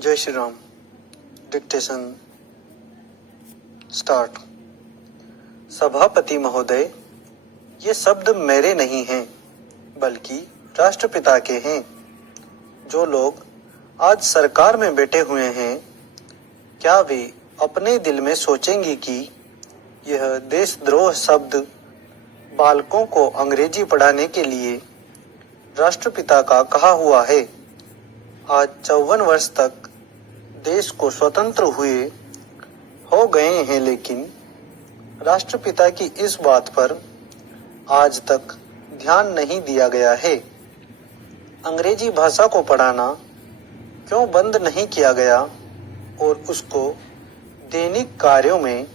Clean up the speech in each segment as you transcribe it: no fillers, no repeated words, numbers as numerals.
जय Shri Ram. Dictation start. सभापति महोदय, ये शब्द मेरे नहीं हैं, बल्कि राष्ट्रपिता के हैं। जो लोग आज सरकार में बैठे हुए हैं, क्या वे अपने दिल में सोचेंगे कि यह देशद्रोह शब्द बालकों को अंग्रेजी पढ़ाने के लिए राष्ट्रपिता का कहा हुआ है? आज 54 वर्ष तक देश को स्वतंत्र हुए हो गए हैं, लेकिन राष्ट्रपिता की इस बात पर आज तक ध्यान नहीं दिया गया है। अंग्रेजी भाषा को पढ़ाना क्यों बंद नहीं किया गया और उसको दैनिक कार्यों में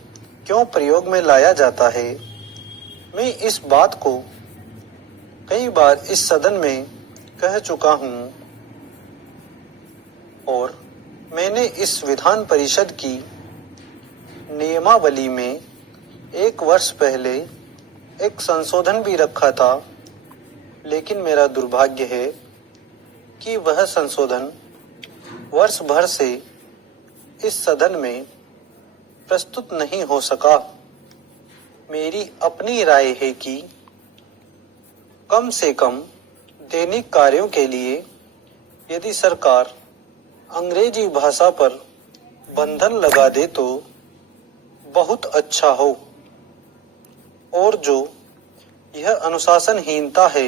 क्यों प्रयोग में लाया जाता है? मैं इस बात को कई बार इस सदन में कह चुका हूँ और मैंने इस विधान परिषद की नियमावली में 1 वर्ष पहले एक संशोधन भी रखा था, लेकिन मेरा दुर्भाग्य है कि वह संशोधन वर्ष भर से इस सदन में प्रस्तुत नहीं हो सका। मेरी अपनी राय है कि कम से कम दैनिक कार्यों के लिए यदि सरकार अंग्रेजी भाषा पर बंधन लगा दे तो बहुत अच्छा हो, और जो यह अनुशासनहीनता है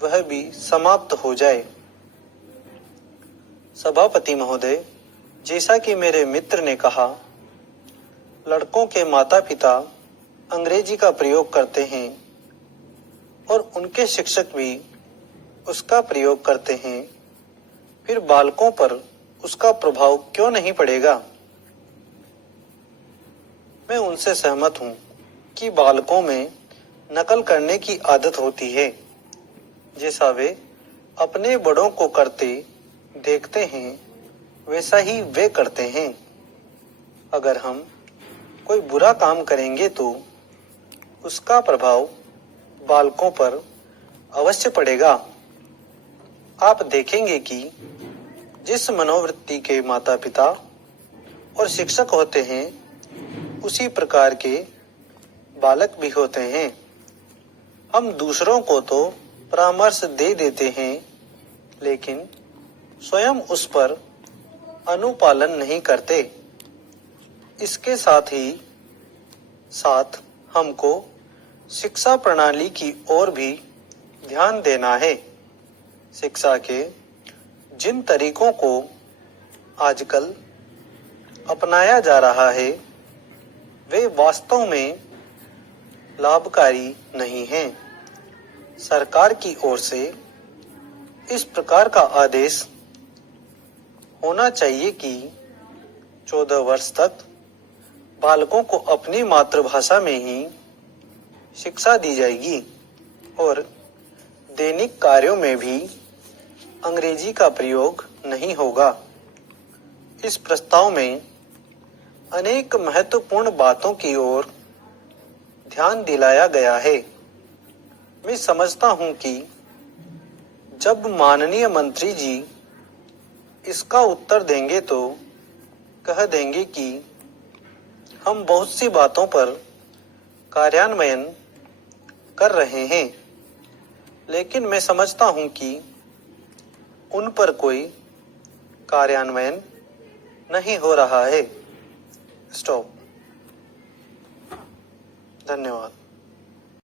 वह भी समाप्त हो जाए। सभापति महोदय, जैसा कि मेरे मित्र ने कहा, लड़कों के माता पिता अंग्रेजी का प्रयोग करते हैं और उनके शिक्षक भी उसका प्रयोग करते हैं, फिर बालकों पर उसका प्रभाव क्यों नहीं पड़ेगा? मैं उनसे सहमत हूँ कि बालकों में नकल करने की आदत होती है। जैसा वे अपने बड़ों को करते देखते हैं, वैसा ही वे करते हैं। अगर हम कोई बुरा काम करेंगे तो उसका प्रभाव बालकों पर अवश्य पड़ेगा। आप देखेंगे कि जिस मनोवृत्ति के माता पिता और शिक्षक होते हैं, उसी प्रकार के बालक भी होते हैं। हम दूसरों को तो परामर्श दे देते हैं, लेकिन स्वयं उस पर अनुपालन नहीं करते। इसके साथ ही साथ हमको शिक्षा प्रणाली की ओर भी ध्यान देना है। शिक्षा के जिन तरीकों को आजकल अपनाया जा रहा है, वे वास्तव में लाभकारी नहीं हैं। सरकार की ओर से इस प्रकार का आदेश होना चाहिए कि 14 वर्ष तक बालकों को अपनी मातृभाषा में ही शिक्षा दी जाएगी और दैनिक कार्यों में भी अंग्रेजी का प्रयोग नहीं होगा। इस प्रस्ताव में अनेक महत्वपूर्ण बातों की ओर ध्यान दिलाया गया है। मैं समझता हूं कि जब माननीय मंत्री जी इसका उत्तर देंगे तो कह देंगे कि हम बहुत सी बातों पर कार्यान्वयन कर रहे हैं, लेकिन मैं समझता हूं कि उन पर कोई कार्यान्वयन नहीं हो रहा है। स्टॉप। धन्यवाद।